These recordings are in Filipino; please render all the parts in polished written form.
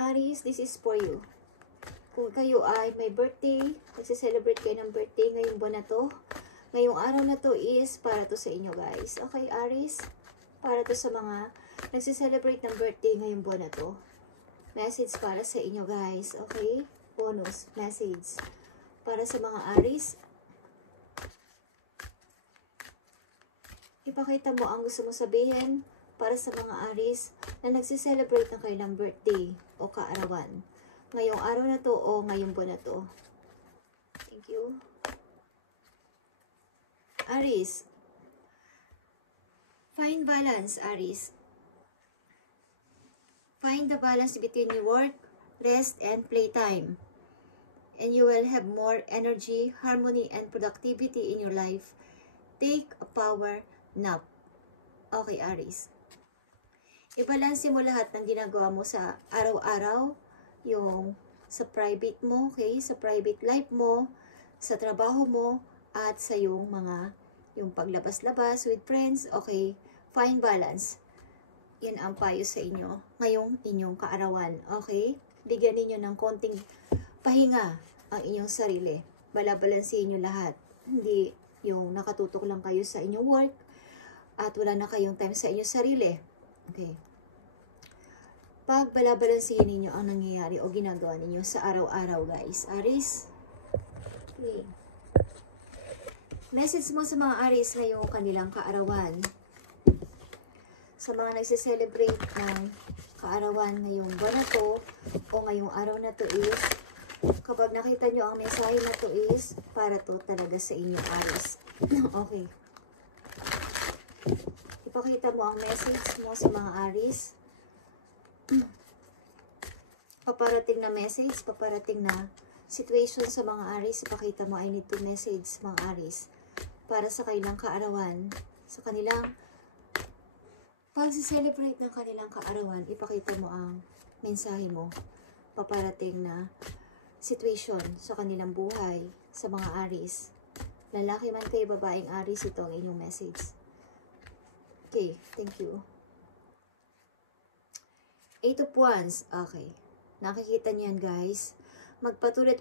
Aries, this is for you. Kung kayo ay may birthday, nagse-celebrate kayo ng birthday ngayong buwan na to, ngayong araw na to is para to sa inyo guys. Okay, Aries? Para to sa mga nagse-celebrate ng birthday ngayong buwan na to. Message para sa inyo guys. Okay? Bonus message para sa mga Aries. Ipakita mo ang gusto mo sabihin para sa mga Aries na nagse-celebrate ng kanilang birthday o kaarawan. Ngayong araw na to o ngayong buwan na to. Thank you. Aries. Find balance, Aries. Find the balance between your work, rest, and playtime. And you will have more energy, harmony, and productivity in your life. Take a power nap. Okay, Aries. Ibalanse mo lahat ng ginagawa mo sa araw-araw, yung sa private mo, okay? Sa private life mo, sa trabaho mo, at sa yung paglabas-labas with friends, okay? Find balance. Yan ang payo sa inyo ngayong inyong kaarawan, okay? Bigyan ninyo ng konting pahinga ang inyong sarili. Balabalansin nyo lahat. Hindi yung nakatutok lang kayo sa inyong work at wala na kayong time sa inyong sarili. Okay. Pag balabalansin ninyo ang nangyayari o ginagawa ninyo sa araw-araw, guys. Aries. Okay. Message mo sa mga Aries ngayong kanilang kaarawan. Sa mga nagse-celebrate ng kaarawan ngayong buwan na to o ngayong araw na to is, kapag nakita nyo ang mensahe na to is, para to talaga sa inyo, Aries. Okay. Ipakita mo ang message mo sa mga Aries. Paparating na message, paparating na situation sa mga Aries. Ipakita mo, I need to message mga Aries para sa kanilang kaarawan, sa kanilang pag-celebrate ng kanilang kaarawan. Ipakita mo ang mensahe mo, paparating na situation sa kanilang buhay, sa mga Aries. Lalaki man kayo, babaeng Aries, ito ang inyong message. Okay, thank you. 8 of Wands. Okay. Nakikita niyo yan, guys. Magpatuloy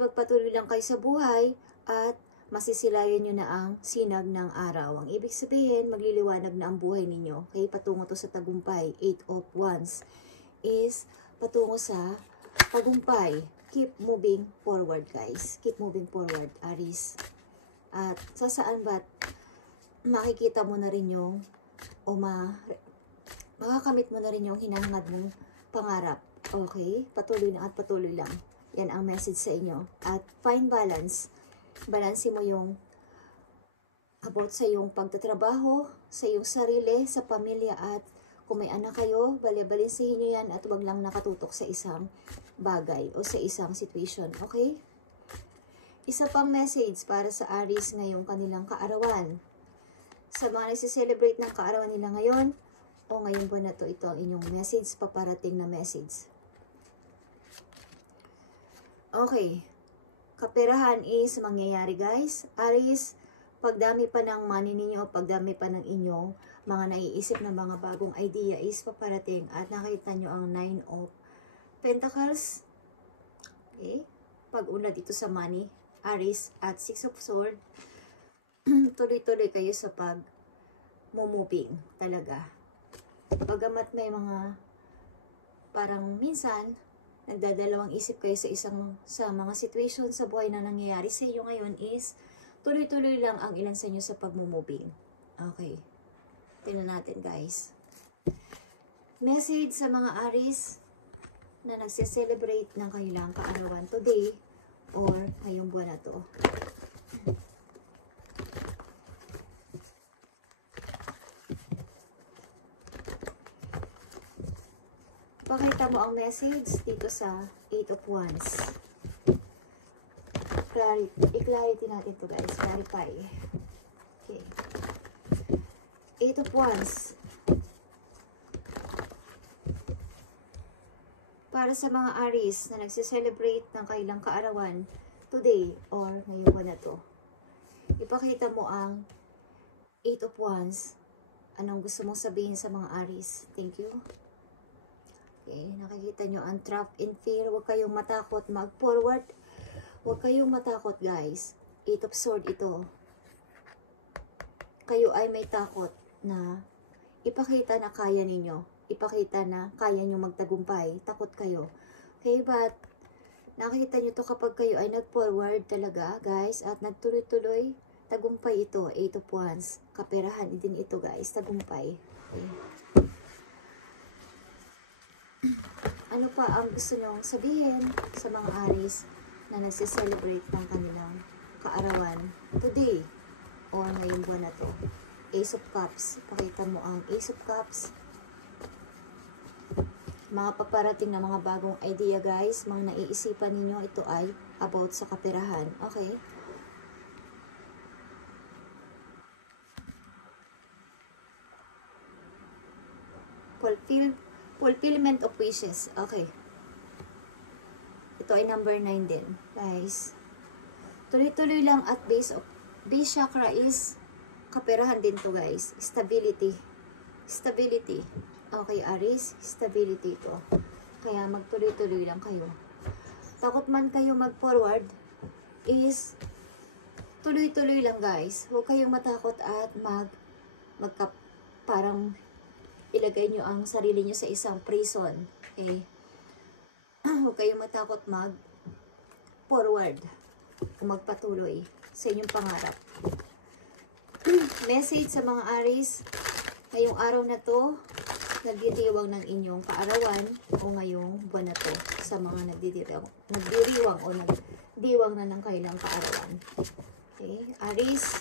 lang kayo sa buhay at masisilayan nyo na ang sinag ng araw. Ang ibig sabihin, magliliwanag na ang buhay ninyo. Okay, patungo to sa tagumpay. 8 of Wands is patungo sa tagumpay. Keep moving forward, guys. Keep moving forward, Aries. At saan ba't makikita mo na rin yung makakamit mo na rin yung hinahangad mong pangarap. Okay? Patuloy lang at patuloy lang. Yan ang message sa inyo. At find balance. Balansin mo yung about sa yung pagtatrabaho, sa yung sarili, sa pamilya, at kung may anak kayo, balibalinsihin nyo yan at wag lang nakatutok sa isang bagay o sa isang situation. Okay? Isa pang message para sa Aries ngayong kanilang kaarawan. Sa mga nagse-celebrate ng kaarawan nila ngayon, o ngayong buwan na to, ito ang inyong message, paparating na message. Okay. Kaperahan is mangyayari, guys. Aries, pagdami pa ng money ninyo, pagdami pa ng inyong mga naiisip na mga bagong idea is paparating. At nakita nyo ang 9 of Pentacles. Okay. Pag-una dito sa money, Aries, at 6 of Swords. Tuloy-tuloy kayo sa pag-moving talaga. Bagamat may mga parang minsan nagdadalawang isip kayo sa mga situation sa buhay na nangyayari sa inyo ngayon is tuloy-tuloy lang ang ilan sa inyo sa pag-moving. Okay. Tingnan natin, guys. Message sa mga Aries na nagse-celebrate ng kanilang kaarawan today or ngayong buwan na to. Pakita mo ang message dito sa 8 of Wands. I-clarity natin to, guys. Clarify. Okay. 8 of Wands. Para sa mga Aries na nagse-celebrate ng kailang kaarawan today or ngayong buwan na to. Ipakita mo ang 8 of Wands. Anong gusto mong sabihin sa mga Aries? Thank you. Okay, nakikita nyo ang trap in fear. Huwag kayong matakot mag-forward. Huwag kayong matakot, guys. 8 of Swords ito. Kayo ay may takot na ipakita na kaya ninyo. Ipakita na kaya nyo magtagumpay. Takot kayo. Okay, but nakikita nyo to kapag kayo ay nag-forward talaga, guys, at nagtuloy-tuloy, tagumpay ito. 8 of Wands. Kaperahan din ito, guys. Tagumpay. Okay. Ano pa ang gusto nyong sabihin sa mga Aries na nagse-celebrate ng kanilang kaarawan today o ngayong buwan na to? Ace of Cups. Pakita mo ang Ace of Cups. Mga paparating na mga bagong idea, guys. Mga naiisipan ninyo, ito ay about sa kaperahan. Okay? Fulfillment of wishes. Okay. Ito ay number 9 din, guys. Tuloy-tuloy lang at base chakra is kaperahan din to, guys. Stability. Stability. Okay, Aries. Stability ito. Kaya magtuloy-tuloy lang kayo. Takot man kayo mag-forward is tuloy-tuloy lang, guys. Huwag kayong matakot at parang ilagay nyo ang sarili nyo sa isang prison. Okay? Huwag kayong matakot mag-forward o magpatuloy sa inyong pangarap. Message sa mga Aries, ngayong araw na to, nagdiriwang ng inyong kaarawan o ngayong buwan na to sa mga nagdiriwang o nagdiwang na ng kailang kaarawan. Okay? Aries,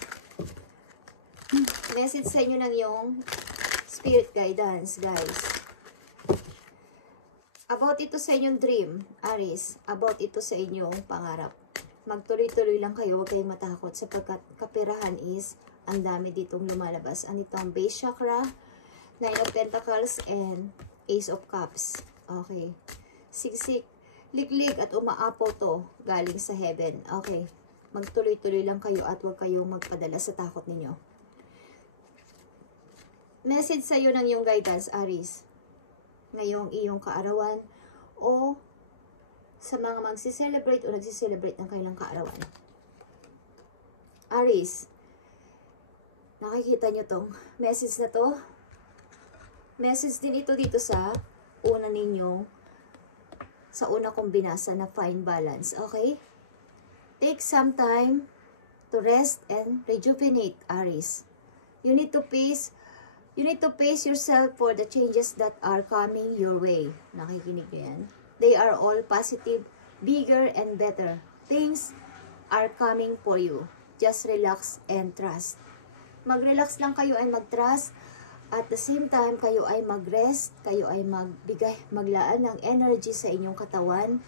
message sa inyo ng iyong spirit guidance, guys. About ito sa inyong dream, Aries. About ito sa inyong pangarap. Magtuloy-tuloy lang kayo, huwag kayong matakot sapagkat kaperahan is ang dami ditong lumalabas. Andito ang base chakra, 9 of Pentacles, and Ace of Cups. Okay. Siksik, liklik at umaapaw to galing sa heaven. Okay. Magtuloy-tuloy lang kayo at huwag kayong magpadala sa takot ninyo. Message sa iyo ng iyong guidance, Aries. Ngayong iyong kaarawan o sa mga magsi-celebrate o nagsi-celebrate ng kailang kaarawan. Aries, nakikita nyo tong message na to? Message din ito dito sa una ninyong, sa una kong binasa na find balance. Okay? Take some time to rest and rejuvenate, Aries. You need to pace yourself for the changes that are coming your way. Nakikinig nyo yan? They are all positive, bigger, and better. Things are coming for you. Just relax and trust. Mag-relax lang kayo ay mag-trust. At the same time, kayo ay mag-rest. Kayo ay maglaan ng energy sa inyong katawan.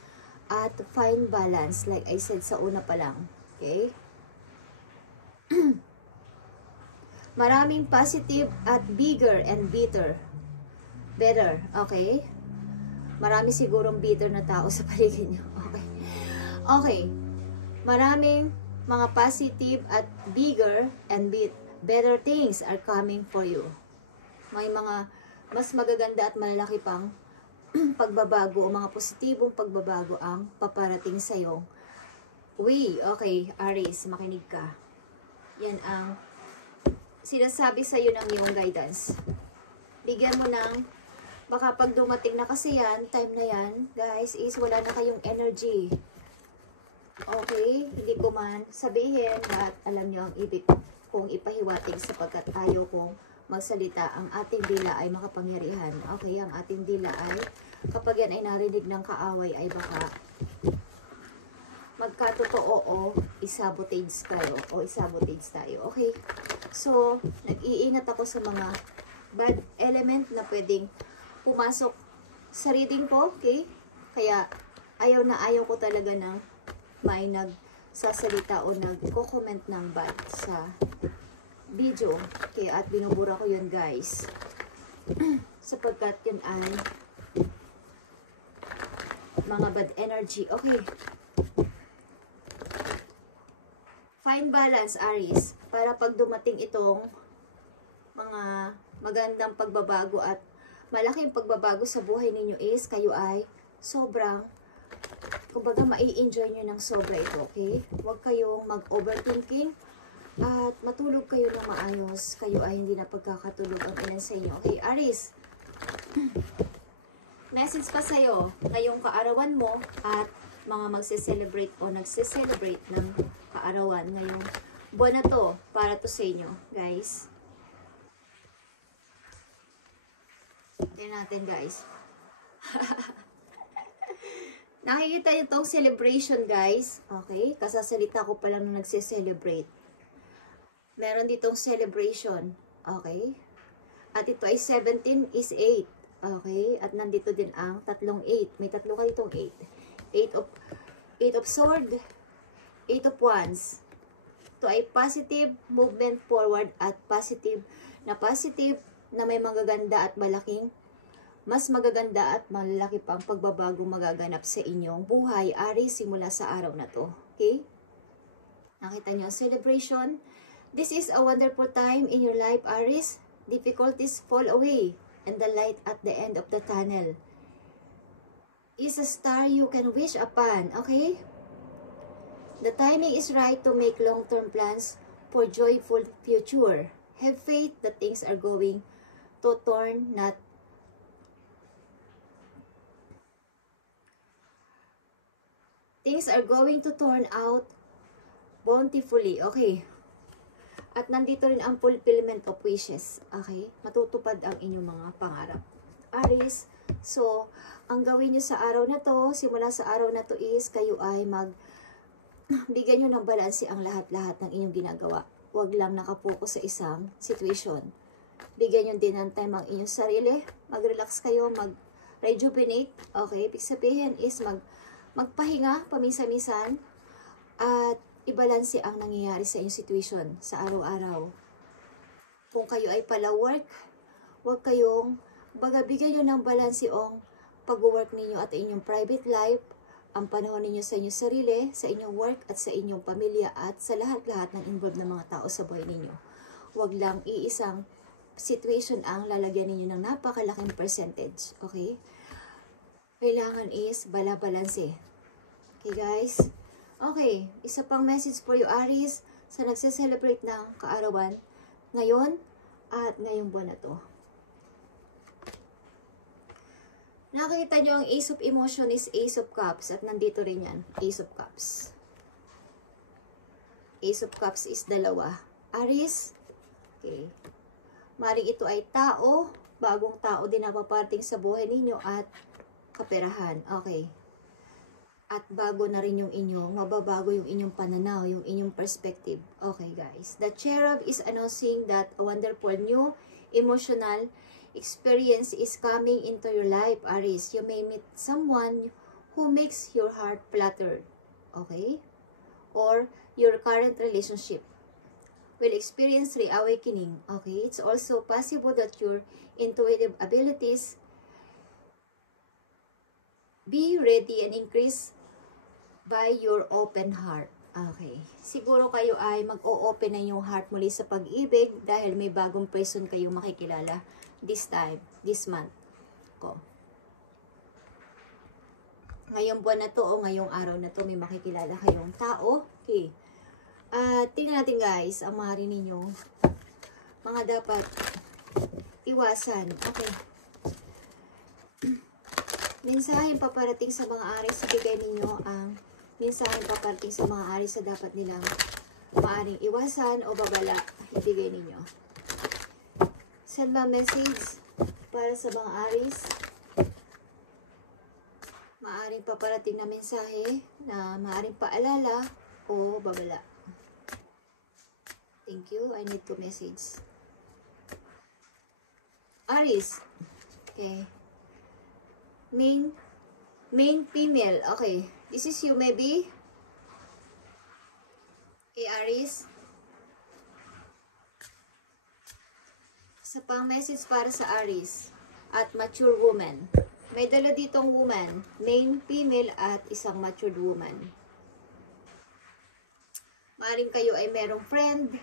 At find balance, like I said sa una pa lang. Okay? Maraming positive at bigger and better. Okay? Marami sigurong bitter na tao sa paligid nyo. Okay. Okay. Maraming mga positive at bigger and better things are coming for you. May mga mas magaganda at malalaki pang pagbabago o mga positibong pagbabago ang paparating sa'yo. Okay, Aries, makinig ka. Yan ang sinasabi sa iyo ng iyong guidance. Bigyan mo ng, baka pag dumating na kasi yan, time na yan, guys, is wala na kayong energy. Okay? Hindi ko man sabihin at alam nyo ang ibig kong ipahiwatig sapagkat ayaw kong magsalita. Ang ating dila ay makapangyarihan. Okay? Ang ating dila ay, kapag yan ay narinig ng kaaway, ay baka magkatotoo o isabotage kayo o isabotage tayo. Okay? So, nag-iingat ako sa mga bad element na pwedeng pumasok sa reading ko. Okay? Kaya, ayaw ko talaga ng may nagsasalita o nagko-comment ng bad sa video. Kaya, at binubura ko yun, guys. Sapagkat yun ay mga bad energy. Okay. Find balance, Aries, para pag dumating itong mga magandang pagbabago at malaking pagbabago sa buhay ninyo is kayo ay sobrang, kumbaga mai-enjoy nyo ng sobra ito, okay? Huwag kayong mag-overthinking at matulog kayo ng maayos. Kayo ay hindi na pagkakatulog ang ilan sa inyo. Okay, Aries, message pa sa'yo ngayong kaarawan mo at mga magse-celebrate o nagse-celebrate ng kaarawan ngayong buwan na to para to sa inyo, guys. Tingnan natin, guys. Nakikita nyo itong celebration, guys. Okay? Kasasalita ko pa lang nung nagse-celebrate. Meron ditong celebration. Okay? At ito ay 17 is 8. Okay? At nandito din ang tatlong 8. May tatlo ka ditong 8. 8 of sword. 8 of wands. Ito ay positive movement forward at positive na may magaganda at mas magaganda at malaki pang pagbabago magaganap sa inyong buhay, Aries, simula sa araw na to. Okay? Nakita niyo ang celebration. This is a wonderful time in your life, Aries. Difficulties fall away and the light at the end of the tunnel is a star you can wish upon. Okay? The timing is right to make long-term plans for joyful future. Have faith that things are going to turn out bountifully. Okay. At nandito rin ang fulfillment of wishes. Okay? Matutupad ang inyong mga pangarap. Aries, so, ang gawin nyo sa araw na to, simula sa araw na to is, kayo ay bigyan nyo ng balanse ang lahat-lahat ng inyong ginagawa. Huwag lang nakapokus sa isang situation. Bigyan nyo din ng time ang inyong sarili. Mag-relax kayo, mag-rejuvenate. Okay? Ibig sabihin is magpahinga paminsan-minsan at ibalanse ang nangyayari sa inyong situation sa araw-araw. Kung kayo ay pala work, huwag kayong bigyan nyo ng balanse ang pag-work ninyo at inyong private life, ang panahon ninyo sa inyong sarili, sa inyong work at sa inyong pamilya at sa lahat-lahat ng involved na mga tao sa buhay ninyo. Huwag lang iisang situation ang lalagyan ninyo ng napakalaking percentage. Okay? Kailangan is bala-balanse. Okay, guys? Okay, isa pang message for you, Aries, sa nagse-celebrate ng kaarawan ngayon at ngayong buwan na to. Nakita nyo ang Ace of Emotion is Ace of Cups at nandito rin yan, Ace of Cups. Ace of Cups is dalawa. Aries, okay. Maring ito ay tao, bagong tao din na paparting sa buhay ninyo at kaperahan. Okay. At bago na rin yung inyong, mababago yung inyong pananaw, yung inyong perspective. Okay, guys. The Cherub is announcing that a wonderful new emotional experience is coming into your life, Aries. You may meet someone who makes your heart flutter. Okay? Or your current relationship will experience reawakening. Okay? It's also possible that your intuitive abilities be ready and increase by your open heart. Okay. Siguro kayo ay mag-o-open na yung heart muli sa pag-ibig dahil may bagong person kayong makikilala this time, this month. Ngayong buwan na to o ngayong araw na to may makikilala kayong tao. Okay. Tingnan natin, guys, ang mga rin ninyong mga dapat iwasan. Okay. Mensaheng paparating sa mga Aries, ibigay ninyo ang mensaheng paparating sa mga Aries sa dapat nilang maaring iwasan o babala, ibigay ninyo. Send ba message para sa mga Aries? Maaring paparating na mensahe na maaring paalala o babala. Thank you. I need to message. Aries. Okay. Main female. Okay. This is you maybe. Okay, Aries. Sa pang message para sa Aries at mature woman. May dala ditong woman, main female at isang matured woman. Maaring kayo ay merong friend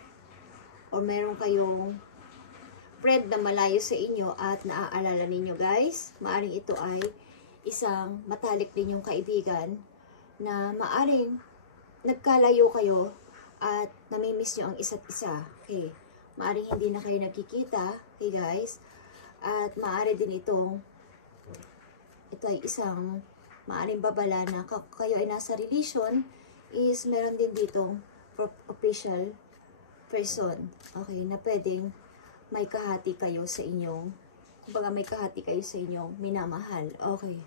o meron kayong friend na malayo sa inyo at naaalala ninyo guys. Maaring ito ay isang matalik ninyong kaibigan na maaring nagkalayo kayo at namimiss nyo ang isa't isa. Okay. Maaring hindi na kayo nagkikita. Okay guys. At maaari din ito ay isang maaring babala na kayo ay nasa relation is meron din ditong official person. Okay, na pwedeng may kahati kayo sa inyong, kumbaga may kahati kayo sa inyong minamahal. Okay.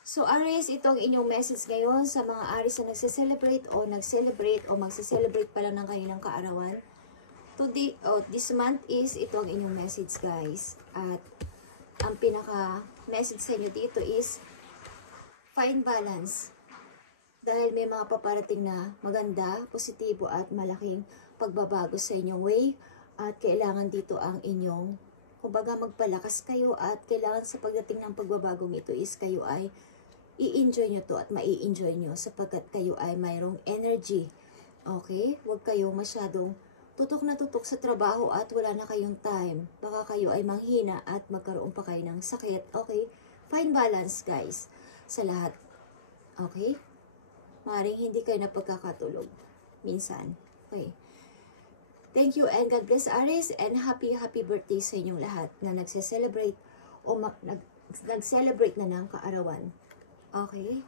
So, Aries, itong inyong message ngayon sa mga Aries na nagse-celebrate o nag-celebrate o magse-celebrate pa lang ng kayo ng kaarawan. This month is itong inyong message, guys. At ang pinaka-message sa inyo dito is find balance. Dahil may mga paparating na maganda, positibo at malaking pagbabago sa inyong way. At kailangan dito ang inyong, kumbaga magpalakas kayo at kailangan sa pagdating ng pagbabagong ito is kayo ay i-enjoy nyo to at mai-enjoy nyo sapagkat kayo ay mayroong energy. Okay? Huwag kayo masyadong tutok na tutok sa trabaho at wala na kayong time. Baka kayo ay manghina at magkaroon pa kayo ng sakit. Okay? Find balance guys sa lahat. Okay? Maaaring hindi kayo napagkakatulog. Minsan. Okay? Thank you and God bless Aries and happy birthday sa inyong lahat na nagse-celebrate o nag-celebrate na ng kaarawan. Okay?